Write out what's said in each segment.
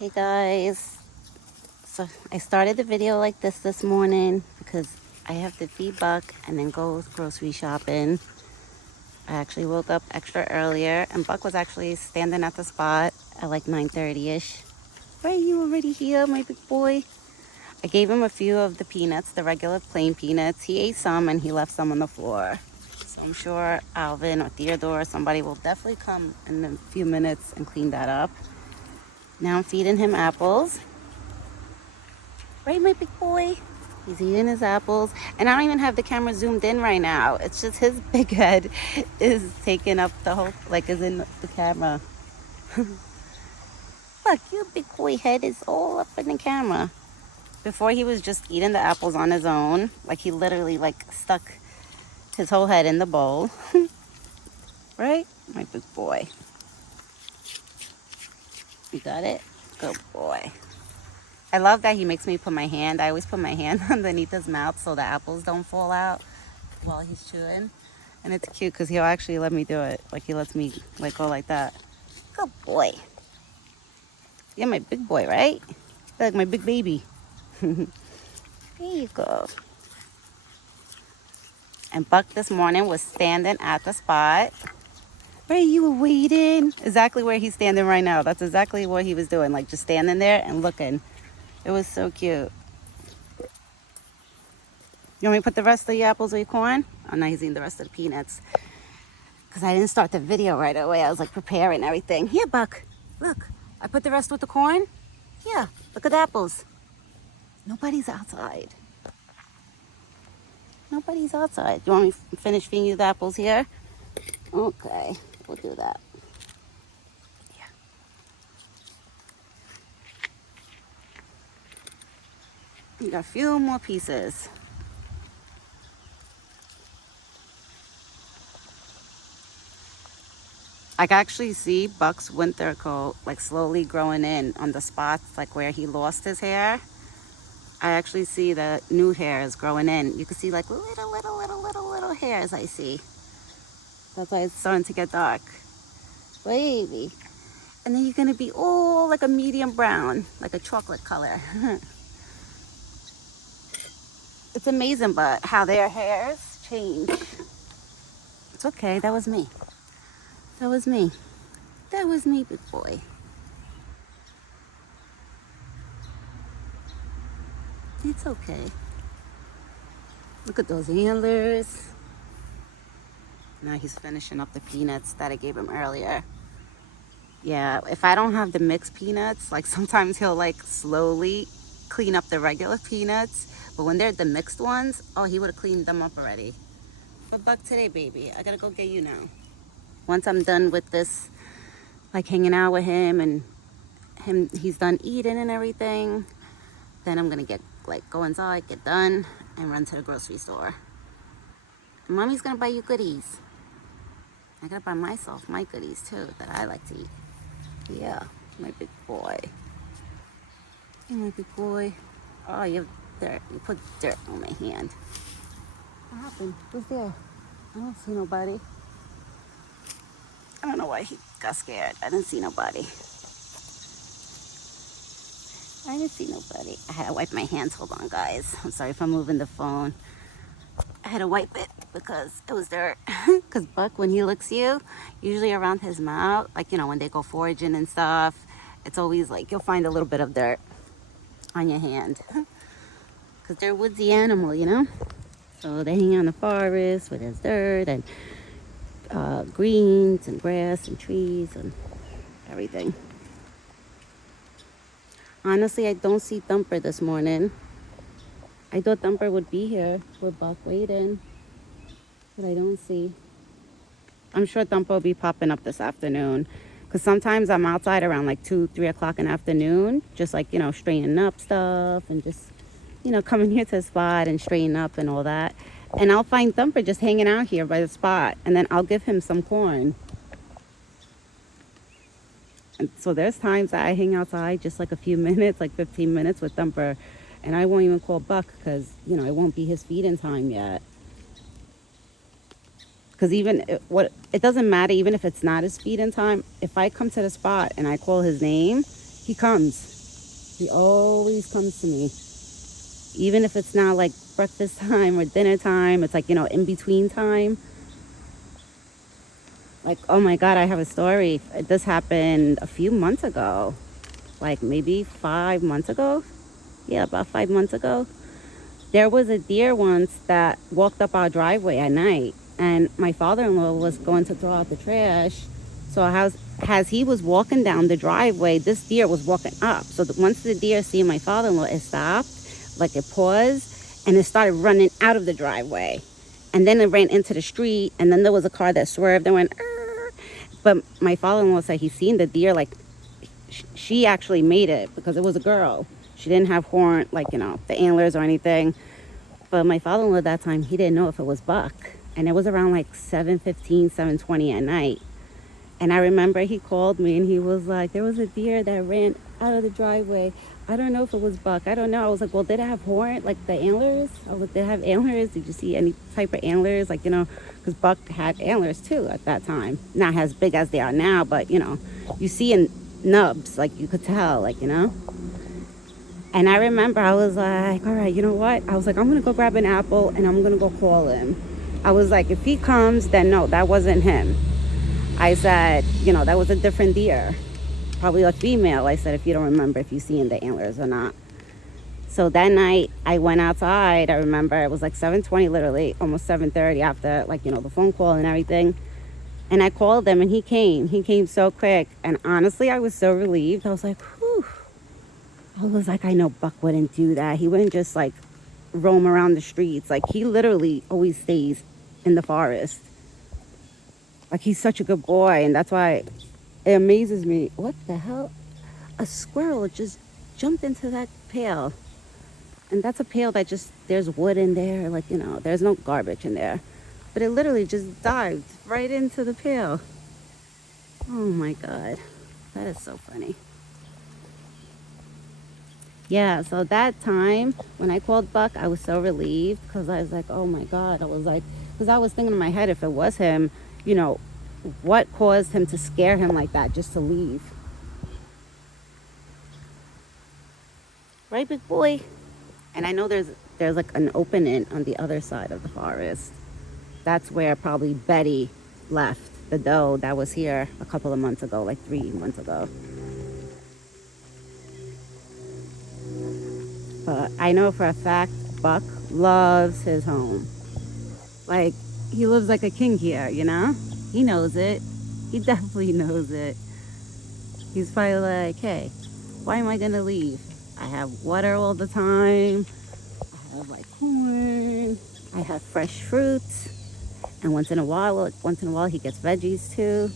Hey guys, so I started the video like this morning because I have to feed Buck and then go grocery shopping. I actually woke up extra earlier and Buck was actually standing at the spot at like 9:30ish. Right, you already here, my big boy? I gave him a few of the peanuts, the regular plain peanuts. He ate some and he left some on the floor. So I'm sure Alvin or Theodore or somebody will definitely come in a few minutes and clean that up. Now I'm feeding him apples. Right, my big boy? He's eating his apples. And I don't even have the camera zoomed in right now. It's just his big head is taking up the whole, like, is in the camera. Look, your big boy head is all up in the camera. Before he was just eating the apples on his own. Like, he literally, like, stuck his whole head in the bowl. Right? My big boy. You got it? Good boy. I love that he makes me put my hand. I always put my hand underneath his mouth so the apples don't fall out while he's chewing. And it's cute because he'll actually let me do it. Like he lets me like go like that. Good boy. You're my big boy, right? You're like my big baby. There you go. And Buck this morning was standing at the spot. Right, you were waiting. Exactly where he's standing right now. That's exactly what he was doing. Like just standing there and looking. It was so cute. You want me to put the rest of the apples or your corn? Oh, now he's eating the rest of the peanuts. Because I didn't start the video right away. I was like preparing everything. Here, Buck. Look. I put the rest with the corn. Yeah. Look at the apples. Nobody's outside. Nobody's outside. You want me to finish feeding you the apples here? Okay. We'll do that. Yeah. You got a few more pieces. I can actually see Buck's winter coat like slowly growing in on the spots like where he lost his hair. I actually see the new hairs growing in. You can see like little hairs I see. That's why it's starting to get dark. Baby. And then you're gonna be all like a medium brown, like a chocolate color. It's amazing, but how their hairs change. It's okay, that was me. That was me. That was me, big boy. It's okay. Look at those antlers. Now he's finishing up the peanuts that I gave him earlier. Yeah, if I don't have the mixed peanuts, like sometimes he'll like slowly clean up the regular peanuts. But when they're the mixed ones, oh, he would have cleaned them up already. But Buck today, baby, I gotta go get you now. Once I'm done with this, like hanging out with him and he's done eating and everything, then I'm gonna go inside, get done, and run to the grocery store. And Mommy's gonna buy you goodies. I gotta buy myself my goodies too that I like to eat. Yeah, my big boy. Hey, my big boy. Oh, you have dirt. You put dirt on my hand. What happened? Who's there? I don't see nobody. I don't know why he got scared. I didn't see nobody. I didn't see nobody. I had to wipe my hands. Hold on, guys. I'm sorry if I'm moving the phone. I had to wipe it because it was dirt. Because Buck, when he licks you, usually around his mouth, like, you know, when they go foraging and stuff, it's always like you'll find a little bit of dirt on your hand. Because they're a woodsy animal, you know? So they hang out in the forest where there's dirt and greens and grass and trees and everything. Honestly, I don't see Thumper this morning. I thought Thumper would be here with Buck waiting, but I don't see. I'm sure Thumper will be popping up this afternoon because sometimes I'm outside around like 2, 3 o'clock in the afternoon, just like, you know, straightening up stuff and just, you know, coming here to the spot and straightening up and all that. And I'll find Thumper just hanging out here by the spot and then I'll give him some corn. And so there's times that I hang outside just like a few minutes, like 15 minutes with Thumper. And I won't even call Buck because, you know, it won't be his feeding time yet. Because it doesn't matter, even if it's not his feeding time, if I come to the spot and I call his name, he comes. He always comes to me. Even if it's not like breakfast time or dinner time, it's like, you know, in between time. Like, oh my God, I have a story. This happened a few months ago. Like maybe 5 months ago. Yeah, about 5 months ago. There was a deer once that walked up our driveway at night, and my father-in-law was going to throw out the trash. So as he was walking down the driveway, this deer was walking up. So once the deer see my father-in-law, it stopped, like it paused, and it started running out of the driveway. And then it ran into the street, and then there was a car that swerved and went, "Arr!" But my father-in-law said he seen the deer, like she actually made it because it was a girl. She didn't have horn, like, you know, the antlers or anything. But my father-in-law at that time, he didn't know if it was buck. And it was around like 7:15, 7:20 at night. And I remember he called me and he was like, there was a deer that ran out of the driveway. I don't know if it was buck. I don't know. I was like, well, did it have horn, like the antlers? I was like, did it have antlers? Did you see any type of antlers? Like, you know, because buck had antlers too at that time. Not as big as they are now, but, you know, you see in nubs, like you could tell, like, you know. And I remember I was like, all right, you know what? I was like, I'm going to go grab an apple and I'm going to go call him. I was like, if he comes, then no, that wasn't him. I said, you know, that was a different deer. Probably a female. I said, if you don't remember if you seen the antlers or not. So that night I went outside. I remember it was like 7:20, literally almost 7:30 after, like, you know, the phone call and everything. And I called him and he came. He came so quick. And honestly, I was so relieved. I was like, whew. I was like, I know Buck wouldn't do that. He wouldn't just like roam around the streets. Like, he literally always stays in the forest. Like, he's such a good boy. And that's why it amazes me. What the hell? A squirrel just jumped into that pail. And that's a pail that just, there's wood in there. Like, you know, there's no garbage in there. But it literally just dived right into the pail. Oh my God. That is so funny. Yeah, so that time when I called Buck, I was so relieved because I was like, oh my God. I was like, because I was thinking in my head, if it was him, you know, what caused him to scare him like that just to leave? Right, big boy? And I know there's like an opening on the other side of the forest. That's where probably Betty left, the doe that was here a couple of months ago, like 3 months ago. But I know for a fact Buck loves his home. Like, he lives like a king here, you know? He knows it. He definitely knows it. He's probably like, hey, why am I gonna leave? I have water all the time. I have like corn. I have fresh fruits. And once in a while he gets veggies too.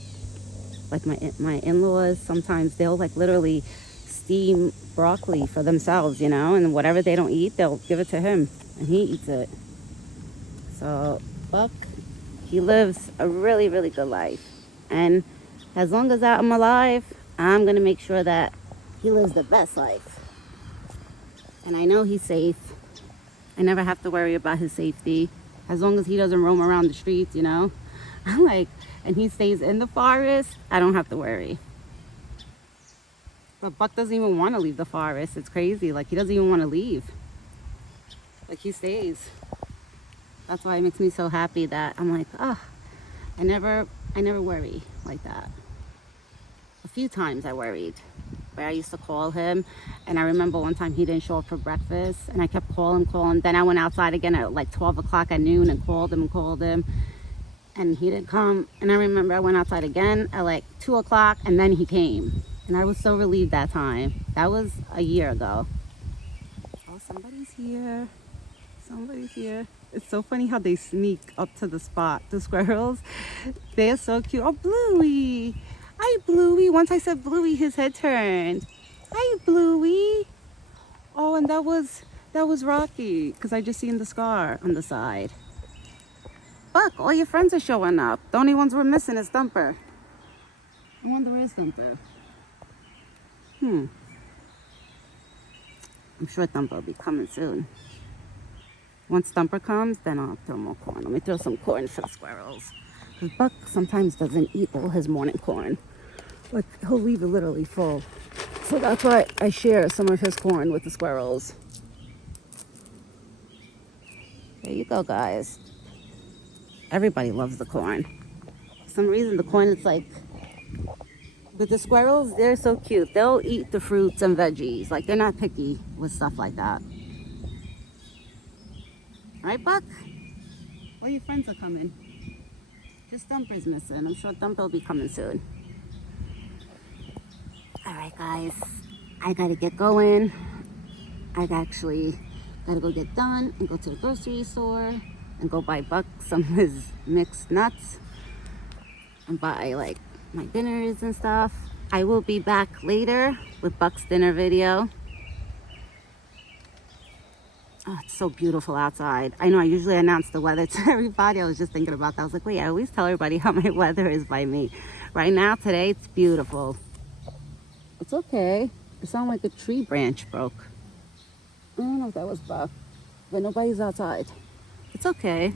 Like my in-laws, sometimes they'll like literally steam broccoli for themselves, you know, and whatever they don't eat, they'll give it to him and he eats it. So Buck, he lives a really, really good life. And as long as I'm alive, I'm gonna make sure that he lives the best life. And I know he's safe. I never have to worry about his safety. As long as he doesn't roam around the streets, you know. I'm like, and he stays in the forest, I don't have to worry. But Buck doesn't even want to leave the forest. It's crazy. Like, he doesn't even want to leave. Like, he stays. That's why it makes me so happy that I'm like, oh, I never worry like that. A few times I worried, where I used to call him, and I remember one time he didn't show up for breakfast, and I kept calling. Then I went outside again at like 12 o'clock at noon and called him, and he didn't come. And I remember I went outside again at like 2 o'clock, and then he came. And I was so relieved that time. That was a year ago. Oh, somebody's here. Somebody's here. It's so funny how they sneak up to the spot. The squirrels, they're so cute. Oh, Bluey. Hi, Bluey. Once I said Bluey, his head turned. Hi, Bluey. Oh, and that was Rocky, because I just seen the scar on the side. Buck, all your friends are showing up. The only ones we're missing is Thumper. I wonder where's Thumper. I'm sure Thumper will be coming soon. Once Thumper comes, then I'll throw more corn. Let me throw some corn for the squirrels. Because Buck sometimes doesn't eat all his morning corn. Like, he'll leave it literally full. So that's why I share some of his corn with the squirrels. There you go, guys. Everybody loves the corn. For some reason, the corn is like, but the squirrels, they're so cute. They'll eat the fruits and veggies. Like, they're not picky with stuff like that. Right, Buck? All your friends are coming. Just Thumper's missing. I'm sure Thumper will be coming soon. All right, guys. I gotta get going. I actually gotta go get done and go to the grocery store and go buy Buck some of his mixed nuts and buy like my dinners and stuff. I will be back later with Buck's dinner video. Oh, it's so beautiful outside. I know I usually announce the weather to everybody. I was just thinking about that. I was like, wait, I always tell everybody how my weather is by me. Right now, today, it's beautiful. It's okay. It sounded like a tree branch broke. I don't know if that was Buck, but nobody's outside. It's okay.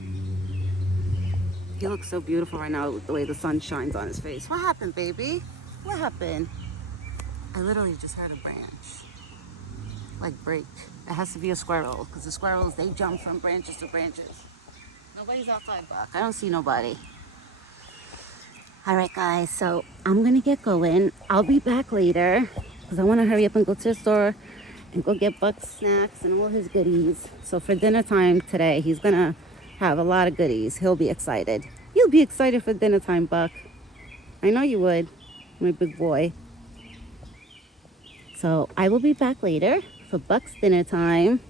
He looks so beautiful right now with the way the sun shines on his face. What happened, baby? What happened? I literally just heard a branch like break. It has to be a squirrel because the squirrels, they jump from branches to branches. Nobody's outside, Buck. I don't see nobody. All right, guys, so I'm gonna get going. I'll be back later because I want to hurry up and go to the store and go get Buck's snacks and all his goodies. So for dinner time today, he's gonna have a lot of goodies. He'll be excited. You'll be excited for dinner time, Buck. I know you would, my big boy. So I will be back later for Buck's dinner time.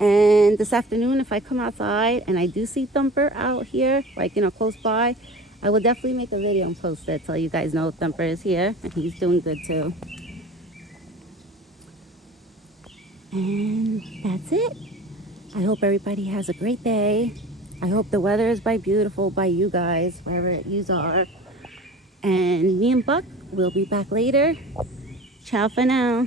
And this afternoon, if I come outside and I do see Thumper out here, like, you know, close by, I will definitely make a video and post it so you guys know Thumper is here and he's doing good too. And that's it. I hope everybody has a great day. I hope the weather is beautiful by you guys, wherever you are. And me and Buck will be back later. Ciao for now.